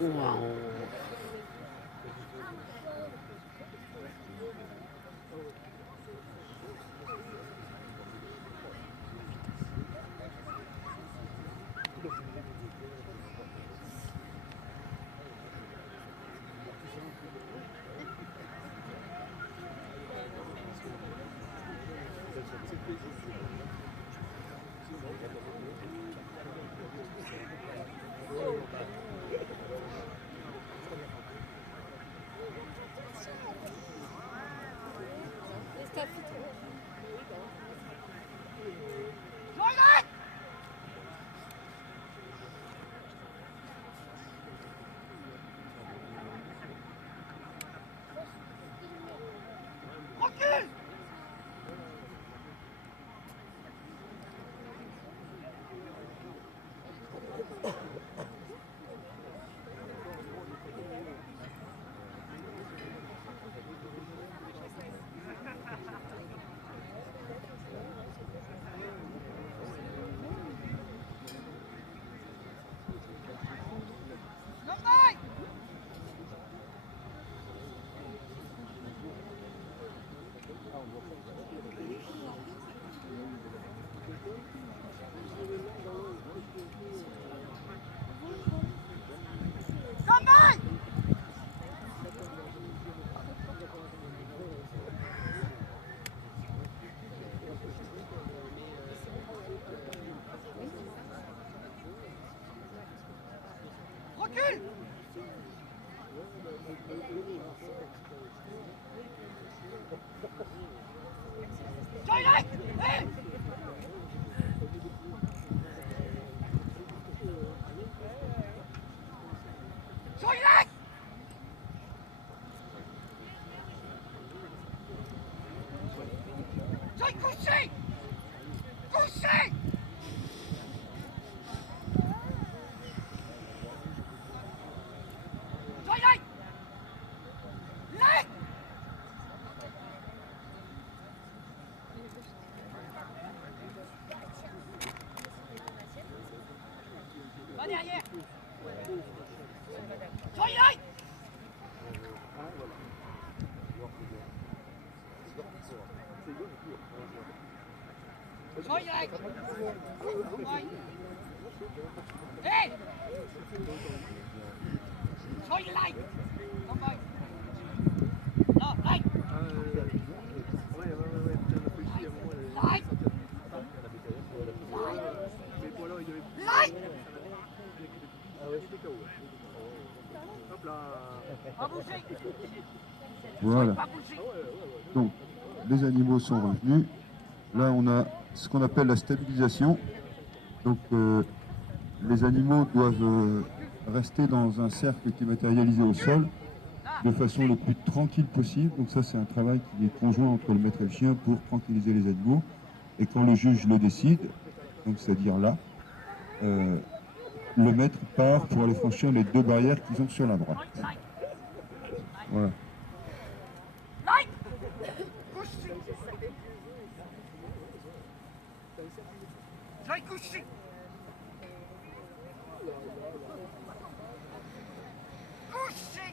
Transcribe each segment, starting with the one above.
Waouh. Recule. Joylight. Hey. Joylight. Joy couché. Couché. Joylight. Light. Va derrière. Joylight. Joylight. Hey. Joylight. Come on. No, light. Light. Light. Pas bouger. Voilà. Pas bouger. Donc, les animaux sont revenus. Là, on a ce qu'on appelle la stabilisation. Donc, les animaux doivent rester dans un cercle qui est matérialisé au sol de façon le plus tranquille possible. Donc ça, c'est un travail qui est conjoint entre le maître et le chien pour tranquilliser les animaux. Et quand le juge le décide, donc c'est-à-dire là, le maître part pour aller franchir les deux barrières qu'ils ont sur la droite. Voilà. Light. Couché. Joy couché. Couché.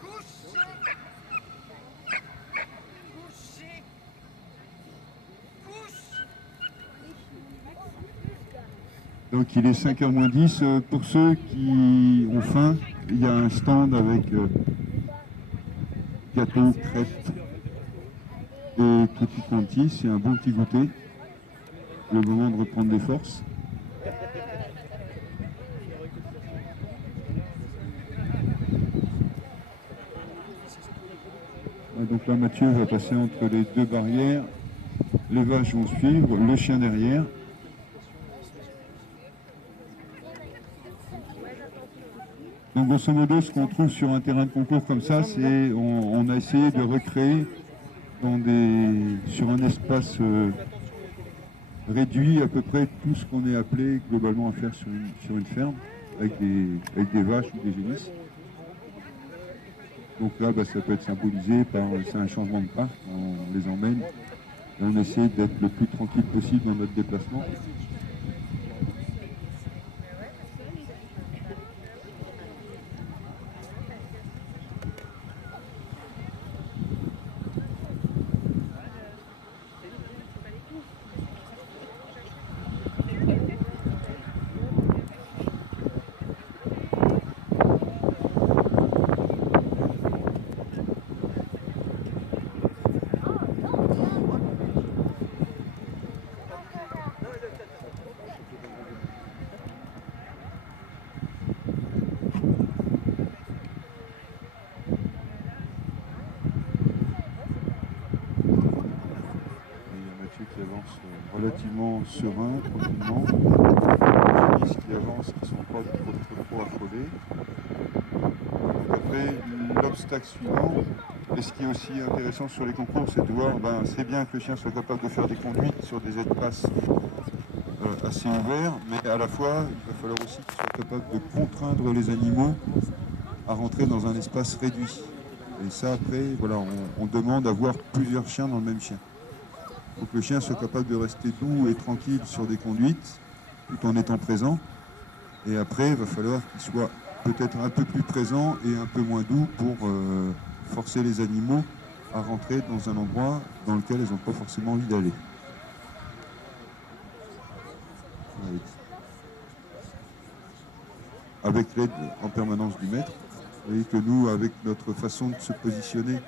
Couché. Couché. Couche. Donc il est 5h moins 10. Pour ceux qui ont faim, il y a un stand avec gâteaux, crêpes et tutti quanti. C'est un bon petit goûter. Le moment de reprendre des forces. Donc là, Mathieu va passer entre les deux barrières. Les vaches vont suivre, le chien derrière. Donc grosso modo, ce qu'on trouve sur un terrain de concours comme ça, c'est on a essayé de recréer sur un espace réduit à peu près tout ce qu'on est appelé globalement à faire sur une ferme, avec des vaches ou des génisses. Donc là, ça peut être symbolisé par c'est un changement de parc, on les emmène et on essaie d'être le plus tranquille possible dans notre déplacement. relativement serein, tranquillement. Les génisses qui avancent, qui ne sont pas trop affolés. Donc après, l'obstacle suivant, et ce qui est aussi intéressant sur les concours, c'est de voir, ben, c'est bien que le chien soit capable de faire des conduites sur des espaces assez ouverts, mais à la fois, il va falloir aussi qu'il soit capable de contraindre les animaux à rentrer dans un espace réduit. Et ça, après, voilà, on demande à voir plusieurs chiens dans le même chien. Il faut que le chien soit capable de rester doux et tranquille sur des conduites, tout en étant présent. Et après, il va falloir qu'il soit peut-être un peu plus présent et un peu moins doux pour forcer les animaux à rentrer dans un endroit dans lequel ils n'ont pas forcément envie d'aller. Avec l'aide en permanence du maître. Vous voyez que nous, avec notre façon de se positionner,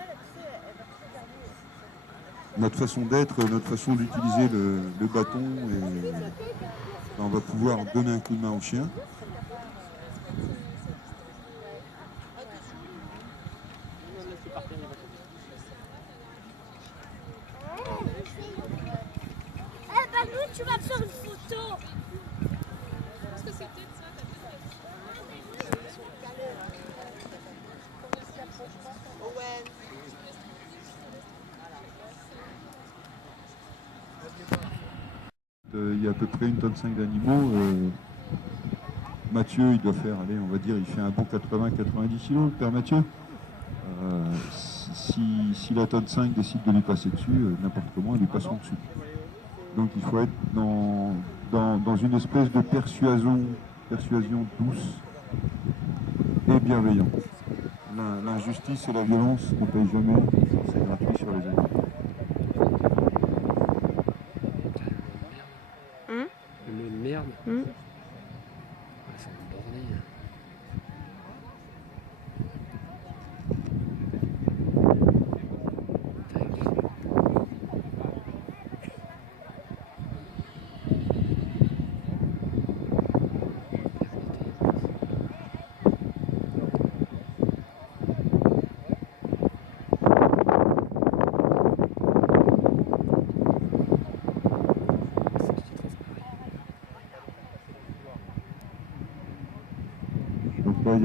notre façon d'être, notre façon d'utiliser le bâton, et on va pouvoir donner un coup de main au chien. Eh ben nous, tu vas faire une photo. Il y a à peu près 1,5 tonne d'animaux. Mathieu, il doit faire, allez, on va dire, il fait un bon 80-90 kilos, le père Mathieu. Si la tonne 5 décide de lui passer dessus, n'importe comment, ils lui passeront dessus. Donc il faut être dans une espèce de persuasion douce et bienveillante. L'injustice et la violence ne payent jamais, c'est gratuit sur les animaux. Merde. C'est un bordel. Donc là, il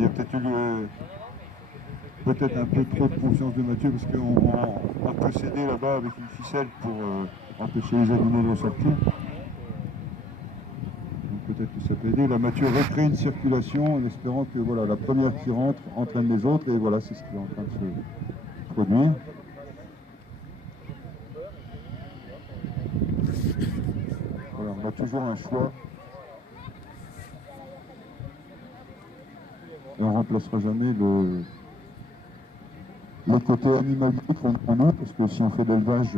y a peut-être eu peut-être un peu trop de confiance de Mathieu, parce qu'on peut s'aider là-bas avec une ficelle pour empêcher les animaux de sortir. Donc peut-être que ça peut aider. Là, Mathieu recrée une circulation en espérant que voilà, la première qui rentre entraîne les autres, et voilà, c'est ce qui est en train de se produire. Voilà, on a toujours un choix. Et on ne remplacera jamais le côté animalier qu'on a, parce que si on fait de l'élevage,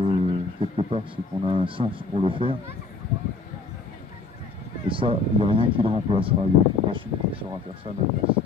quelque part, c'est qu'on a un sens pour le faire. Et ça, il n'y a rien qui le remplacera. Il n'y a aucune machine qui saura faire ça à notre place.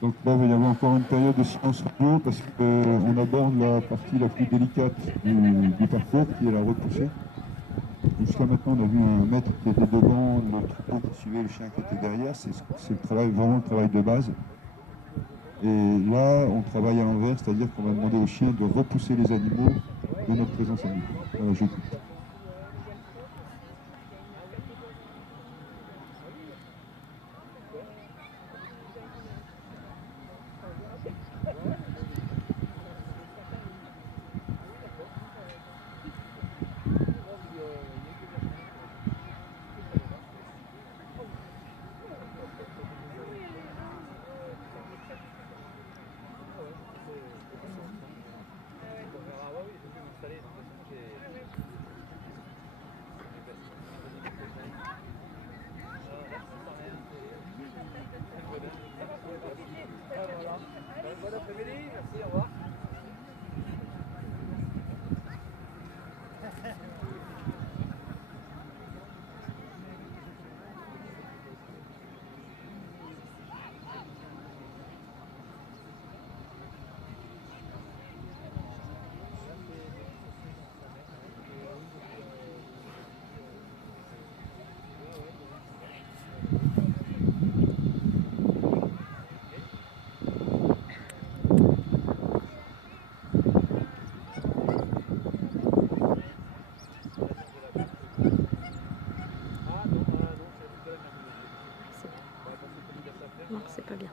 Donc là, il va y avoir encore une période de silence radio, parce qu'on aborde la partie la plus délicate du parcours, qui est la repoussée. Jusqu'à maintenant, on a vu un maître qui était devant, le troupeau qui suivait le chien qui était derrière. C'est vraiment le travail de base. Et là, on travaille à l'envers, c'est-à-dire qu'on va demander au chien de repousser les animaux de notre présence à nous. Voilà, j'écoute. Bon après-midi, merci, au revoir. c'est pas bien.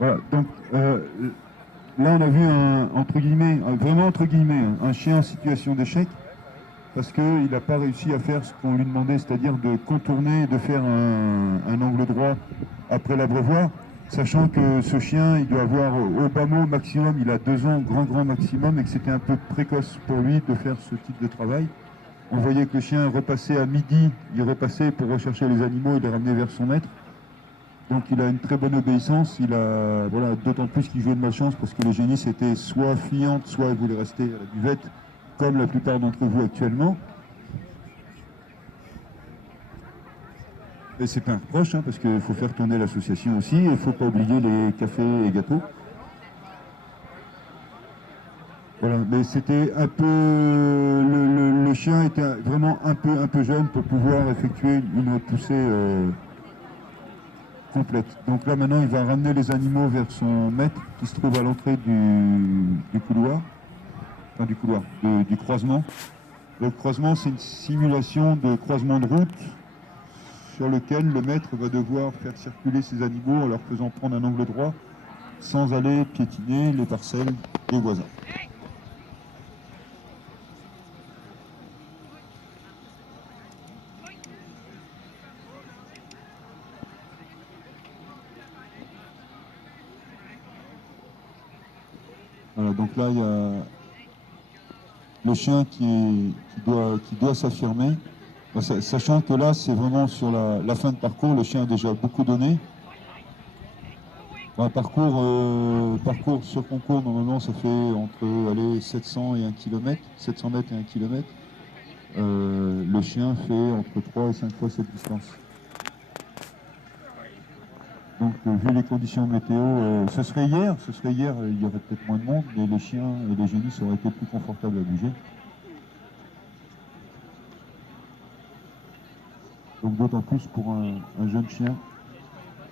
Voilà, donc là on a vu entre guillemets, vraiment entre guillemets, un chien en situation d'échec, parce qu'il n'a pas réussi à faire ce qu'on lui demandait, c'est-à-dire de contourner, de faire un angle droit après l'abreuvoir, sachant que ce chien, il doit avoir au bas mot maximum, il a 2 ans, grand maximum, et que c'était un peu précoce pour lui de faire ce type de travail. On voyait que le chien repassait à midi, il repassait pour rechercher les animaux et les ramener vers son maître. Donc il a une très bonne obéissance, voilà, d'autant plus qu'il jouait de malchance parce que les génisses étaient soit fiantes, soit elles voulaient rester à la buvette, comme la plupart d'entre vous actuellement. Et c'est pas un reproche, hein, parce qu'il faut faire tourner l'association aussi, il ne faut pas oublier les cafés et gâteaux. Voilà, mais c'était un peu... Le chien était vraiment un peu jeune pour pouvoir effectuer une poussée complète. Donc là maintenant il va ramener les animaux vers son maître qui se trouve à l'entrée du couloir, enfin du couloir, du croisement. Le croisement, c'est une simulation de croisement de route sur lequel le maître va devoir faire circuler ses animaux en leur faisant prendre un angle droit sans aller piétiner les parcelles des voisins. Voilà, donc là il y a le chien qui doit s'affirmer, sachant que là c'est vraiment sur la fin de parcours, le chien a déjà beaucoup donné. Un parcours sur concours, normalement ça fait entre 700 et 1 km, 700 mètres et 1 km. Le chien fait entre 3 et 5 fois cette distance. Donc vu les conditions météo, ce serait hier, il y aurait peut-être moins de monde, mais les chiens et les génisses auraient été plus confortables à bouger. Donc d'autant plus pour un jeune chien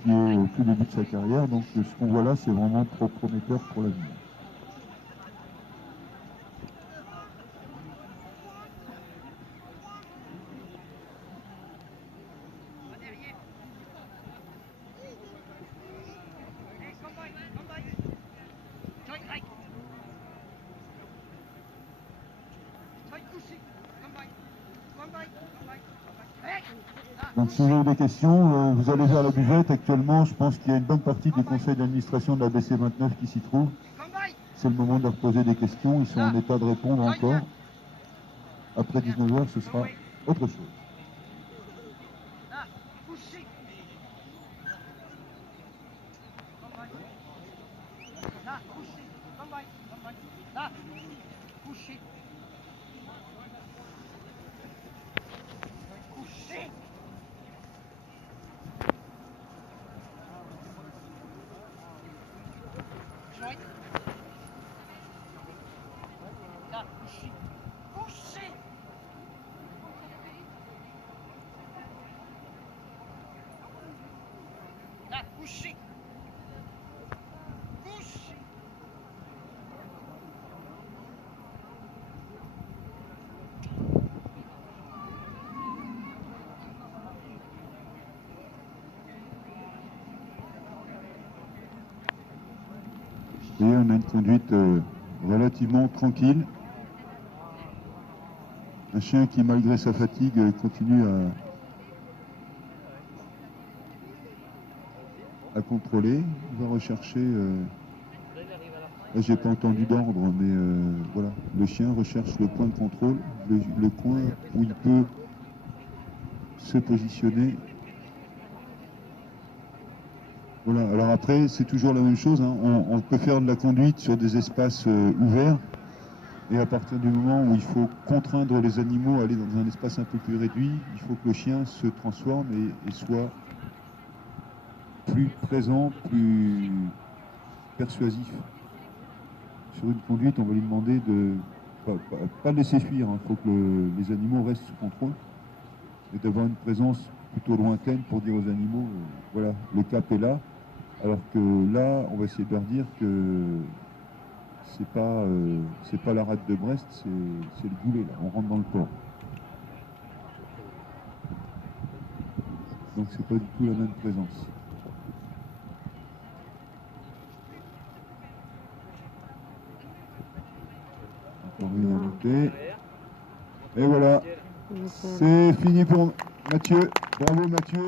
qui est au tout début de sa carrière. Donc ce qu'on voit là, c'est vraiment prometteur pour l'avenir. Donc si vous avez des questions, vous allez vers la buvette. Actuellement, je pense qu'il y a une bonne partie du conseil d'administration de la BC29 qui s'y trouve. C'est le moment de leur poser des questions, ils sont en état de répondre encore. Après 19h, ce sera autre chose. Couché. Et on a une conduite relativement tranquille. Un chien qui, malgré sa fatigue, continue à contrôler. Il va rechercher... Là, j'ai pas entendu d'ordre, mais voilà. Le chien recherche le point de contrôle, le coin où il peut se positionner. Voilà. Alors après, c'est toujours la même chose, hein. On peut faire de la conduite sur des espaces ouverts. Et à partir du moment où il faut contraindre les animaux à aller dans un espace un peu plus réduit, il faut que le chien se transforme et soit plus présent, plus persuasif. Sur une conduite, on va lui demander de pas laisser fuir, hein. Il faut que les animaux restent sous contrôle et d'avoir une présence plutôt lointaine pour dire aux animaux, voilà, le cap est là. Alors que là, on va essayer de leur dire que c'est pas la rade de Brest, c'est le boulet, là, on rentre dans le port. Donc c'est pas du tout la même présence. Encore une à noter. Et voilà, c'est fini pour Mathieu. Bravo Mathieu.